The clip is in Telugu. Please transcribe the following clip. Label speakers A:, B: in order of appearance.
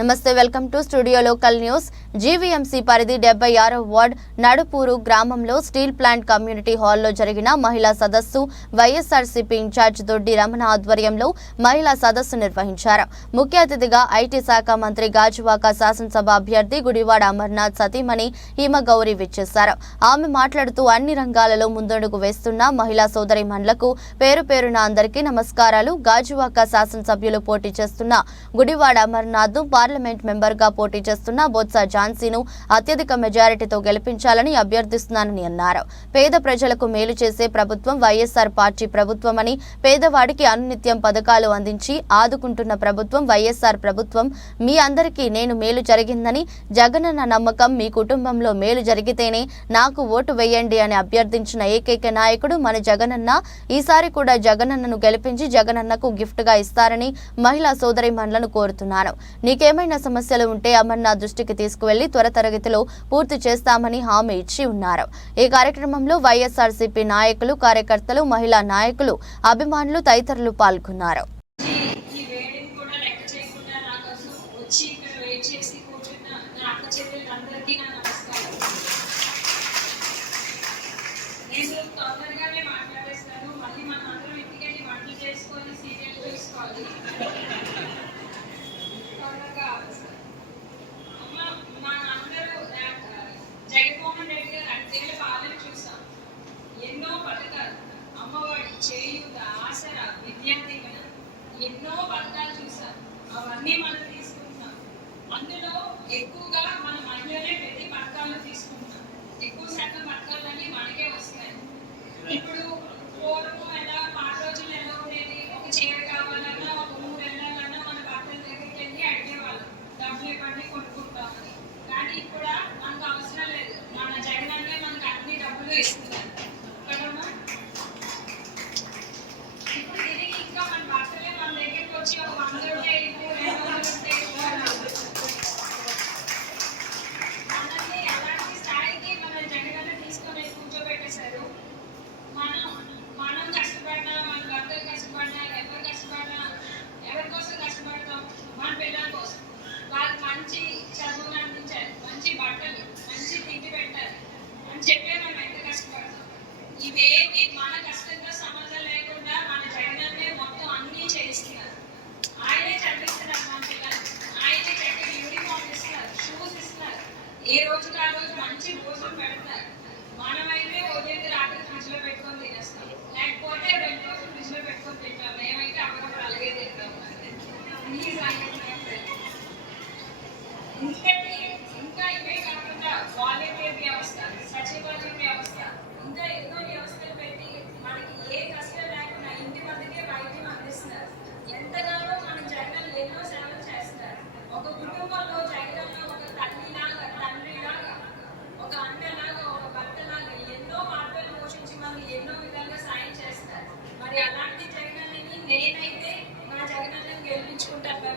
A: నమస్తే welcome to studio local news. GVMC పరిధి డెబ్బై ఆరో వార్డ్ నడుపూరు గ్రామంలో స్టీల్ ప్లాంట్ కమ్యూనిటీ హాల్లో జరిగిన మహిళా సదస్సు వైఎస్ఆర్సీపీ ఇన్ఛార్జ్ దొడ్డి రమణ ఆధ్వర్యంలో మహిళా సదస్సు నిర్వహించారు. ముఖ్య అతిథిగా ఐటీ శాఖ మంత్రి గాజువాక శాసనసభ అభ్యర్థి గుడివాడ అమర్నాథ్ సతీమణి హిమగౌరి విచ్చేశారు. ఆమె మాట్లాడుతూ అన్ని రంగాలలో ముందడుగు వేస్తున్న మహిళా సోదరిమణులకు పేరు పేరున అందరికీ నమస్కారాలు. గాజువాక శాసనసభ్యులు పోటీ చేస్తున్న గుడివాడ అమర్నాథ్ పార్లమెంట్ మెంబర్గా పోటీ చేస్తున్న బొత్స ఝాన్సీను అత్యధిక మెజారిటీతో గెలిపించాలని అభ్యర్థిస్తున్నానని అన్నారు. పేద ప్రజలకు మేలు చేసే ప్రభుత్వం వైఎస్ఆర్ పార్టీ ప్రభుత్వమని పేదవాడికి అనునిత్యం పథకాలు అందించి ఆదుకుంటున్న ప్రభుత్వం వైఎస్ఆర్ ప్రభుత్వం. మీ అందరికీ నేను మేలు జరిగిందని జగనన్న నమ్మకం మీ కుటుంబంలో మేలు జరిగితేనే నాకు ఓటు వేయండి అని అభ్యర్థించిన ఏకైక నాయకుడు మన జగనన్న. ఈసారి కూడా జగనన్నను గెలిపించి జగనన్నకు గిఫ్ట్గా ఇస్తారని మహిళా సోదరి కోరుతున్నాను నీకేమైనా సమస్యలు ఉంటే అమర్నాథ్ దృష్టికి తీసుకువెళ్ళి త్వర తరగతిలో పూర్తి చేస్తామని హామీ ఇచ్చి ఉన్నారు. ఈ కార్యక్రమంలో వైఎస్ఆర్సీపీ నాయకులు కార్యకర్తలు మహిళా నాయకులు అభిమానులు తదితరులు పాల్గొన్నారు.
B: వచ్చి ఇక్కడ వెయిట్ చేసి కూర్చున్న నా అక్క నా నమస్కారం. చేయూత ఆసర విద్యార్థిగా ఎన్నో పథకాలు చూసాం అవన్నీ మనం తీసుకుంటున్నాం అందులో ఎక్కువగా మన మహిళలే ప్రతి పథకాలు తీసుకుంటున్నాం ఎక్కువ శాతం పథకాలన్నీ మనకే వస్తాయి. ఇప్పుడు పూర్వం ఎలా పాత రోజులు ఎలా ఉండేది ఒక చీర కావాలన్నా ఒక ఊరు వెళ్ళాలన్నా మన భర్తల దగ్గరికి వెళ్ళి అడిగేవాళ్ళం. డబ్బులు ఇవ్వండి కొనుక్కుంటామని. కానీ ఇప్పుడు మనకు అవసరం లేదు. మన జగన్ మనకు అన్ని డబ్బులు ఇస్తున్నారు కదమ్మా ఇప్పుడు తిరిగి ఇంకా మన భర్తలే మన దగ్గరికి వచ్చి ఒక వంద ఉంటే ఇవ్వు, రెండు వందలు ఉంటే ఇవ్వు అన్నారు. మనల్ని ఎలాంటి స్థాయికి మన జగనన్న తీసుకొని కూర్చోబెట్టేశారు మనం మనం కష్టపడినా మన భర్తలు కష్టపడినా ఎవరు కష్టపడినా ఎవరి కోసం కష్టపడతాం మన పిల్లల కోసం వాళ్ళకి మంచి చదువులు అందించాలి మంచి బట్టలు మంచి తిండి పెట్టాలి అని చెప్పే మనం ఎంత కష్టపడతాం ఇవేమి మన కష్టంతో సంబంధం లేకుండా మన జగనన్నే మొత్తం అన్నీ చేయిస్తున్నారు ఆయనే చదివిస్తున్నారు మన పిల్లలు ఆయనే చక్కగా యూనిఫామ్ ఇస్తున్నారు షూస్ ఇస్తున్నారు ఏ రోజుకి ఆ రోజు మంచి భోజనం పెడతారు? మనమైతే ఉదయం రాత్రి ఫ్రిడ్జ్లో పెట్టుకొని తినేస్తాం. లేకపోతే రెండు రోజులు ఫ్రిడ్జ్లో పెట్టుకొని తింటాం. మేమైతే అప్పుడప్పుడు అలాగే తింటాం. ఈ ఇంకటి ఇంకా ఇవే కాకుండా వాలంటీర్ వ్యవస్థ సచివాలయం వ్యవస్థ ఇంకా ఎన్నో వ్యవస్థ